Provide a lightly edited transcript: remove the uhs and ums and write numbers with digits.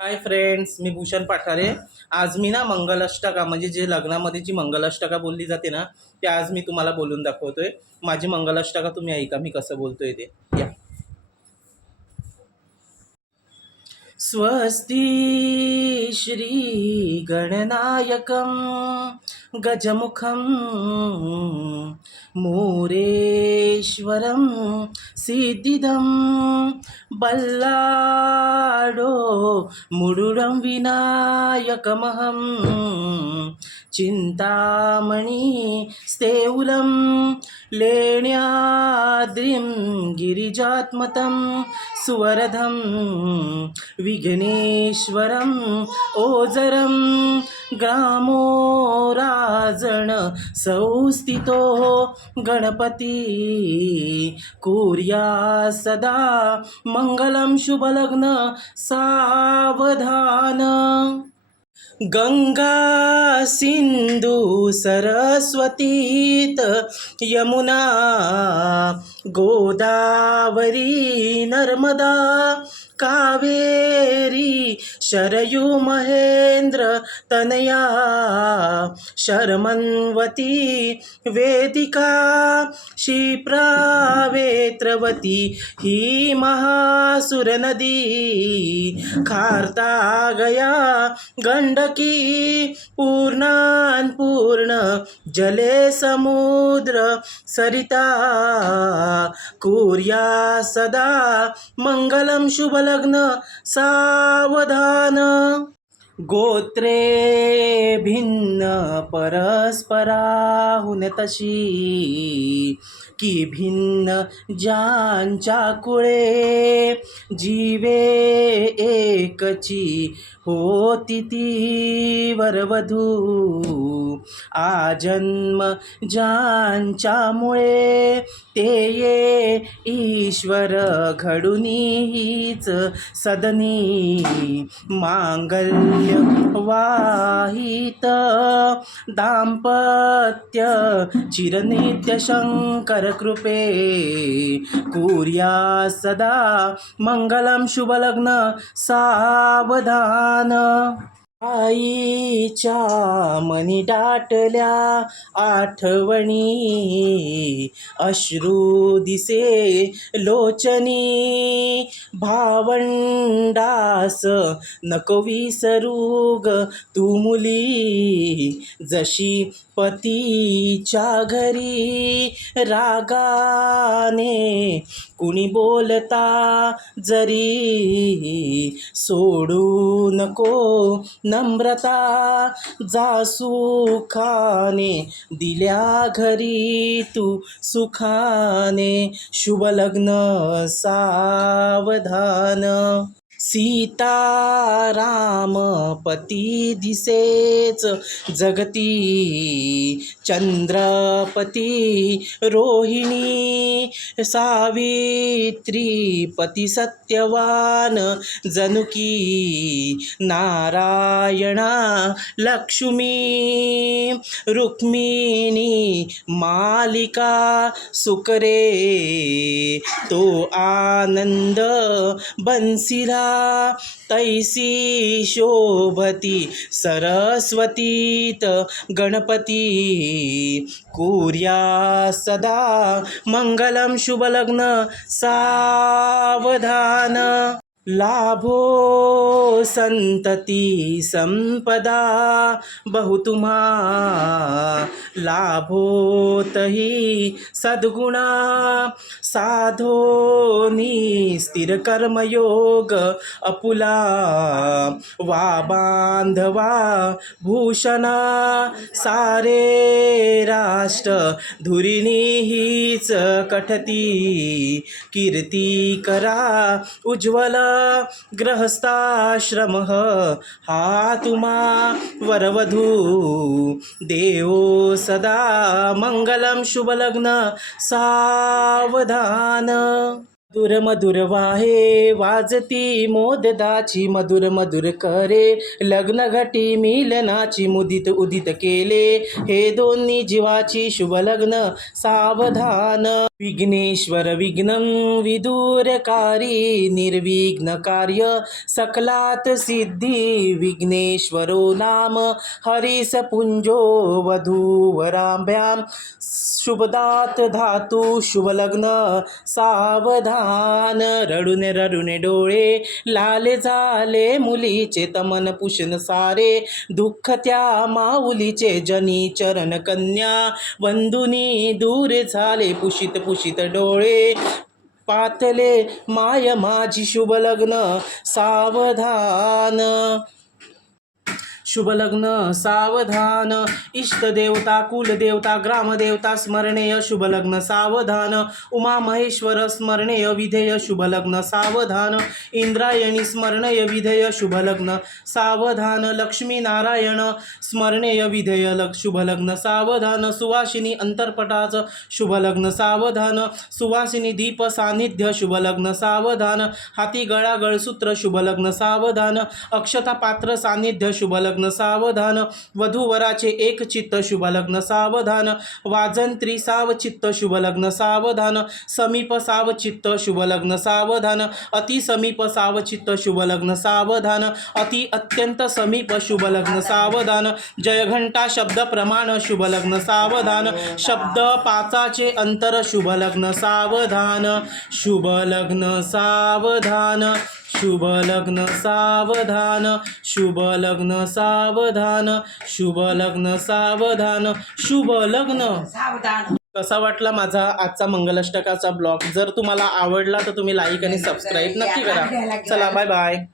Hi friends, मी भूषण पाठारे. आज मी ना मंगलाष्टका म्हणजे जे लग्नामध्ये जी मंगलाष्टका बोलली जाते ना, ते आज मी तुम्हाला बोलून दाखवतोय. माझी मंगलाष्टका तुम्ही ऐका मी कसं बोलतोय ते. या. स्वस्ति श्री गणनायकं गजमुखं मोरेश्वरं सिद्धिदं बल्लाडो मुडुरं विनायकमहं चिन्तामणि स्थेउलं लेण्याद्रिं गिरिजात्मतं सुवरधं विघ्नेश्वरं ओजरं ग्रामो राजन संस्थितो गणपती कुर्या सदा मंगलं शुभलग्न सावधान. गंगा सिंधु सरस्वतीत यमुना गोदावरी नर्मदा कावेरी शरयू महेंद्र तनया शर्मन्वती वेदिका क्षिप्रावेत्रवती ही महासुर नदी खारता गया गंडकी पूर्ण जले समुद्र सरिता कुर्या सदा मंगलम शुभलग्न सावधान. गोत्रे भिन्न परस्पराहुन तशी की भिन्न ज्यांच्या कुळे जीवे एकची होती ती वरवधू आजन्म ज्यांच्यामुळे ते ये ईश्वर घडुनी हीच सदनी मांगल्य वाहित दाम्पत्य चिरनित्य शंकर कृपे कुर्या सदा मंगलम शुभलग्न सावधान. आईच्या मनी दाटल्या आठवणी अश्रू दिसे लोचनी भावंडास नको विसरू ग तू मुली जशी पतीच्या घरी रागाने कुणी बोलता जरी सोडू नको नम्रता जा सुखाने दिल्या घरी तू सुखाने शुभलग्न सावधान. सीताराम पती दिसेच जगती चंद्रपती रोहिणी सावित्री पती सत्यवान जनुकी नारायणा लक्ष्मी रुक्मिणी मालिका सुकरे तो आनंद बंसीला तैसी शोभती सरस्वतीत गणपती कुर्या सदा मंगलम शुभलग्न सावधान. लाभो संतती संपदा बहुतुमा लाभोतही सद्गुणा साधोनी स्थिर कर्मयोग अपुला वा बांधवा भूषणा सारे राष्ट्र धुरिणी हीच कठती कीर्ती करा उज्ज्वल ग्रहस्थाश्रम हा तुमा वरवधू देव सदा मंगलम शुभलग्न सावधान. मधुर मधुर वाहे वाजती मोददाची मधुर मधुर करे लग्न घटी मिलनाची मुदित उदित केले हे दोन्ही जीवाची शुभ लग्न सावधान. विघ्नेश्वर विघ्नं विदूरकारी निर्विघ्न कार्य सकलात सिद्धी विघ्नेश्वरो नाम हरिस पुंजो वधूवराभ्यां शुभदात धातू शुभलग्न सावधान रडूने रडूने डोळे लाले झाले मुलीचे तमन पुशन सारे दुःख त्या माऊलीचे जनी चरण कन्या वंदुनी दूर झाले पुशीत पुशीत डोळे पातले माय माझी शुभ लग्न सावधान शुभ लग्न सावधान इष्टदेवता कुलदेवता ग्रामदेवता स्मरणेय शुभ लग्न सावधान उमा महेश्वर स्मरणेय विधेय शुभ लग्न सावधान इंद्रायणी स्मरणेय विधेय शुभ लग्न सावधान लक्ष्मी नारायण स्मरणेय विधेय शुभ लग्न सावधान सुवासिनी अंतरपटाच शुभ लग्न सावधान सुवासिनी दीप सान्निध्य शुभ लग्न सावधान हाती गळा गळसूत्र शुभ लग्न सावधान अक्षता पात्र सान्निध्य शुभ लग्न सावधान वधूवराचे एक चित्त शुभ लग्न सावधान वाजंत्री सावचित्त शुभ लग्न सावधान समीप सावचित्त शुभ लग्न सावधान अति समीप सावचित्त शुभ लग्न सावधान अति अत्यंत समीप शुभ लग्न सावधान जयघंटा शब्द प्रमाण शुभ लग्न सावधान शब्द पाचाचे अंतर शुभ लग्न सावधान शुभ लग्न सावधान शुभ लग्न सावधान शुभ लग्न सावधान शुभ लग्न सावधान शुभ लग्न सावधान. कसा वाटला माझा आजचा मंगलाष्टकाचा ब्लॉग जर तुम्हाला आवडला तर तुम्ही लाईक आणि सबस्क्राईब नक्की करा चला बाय बाय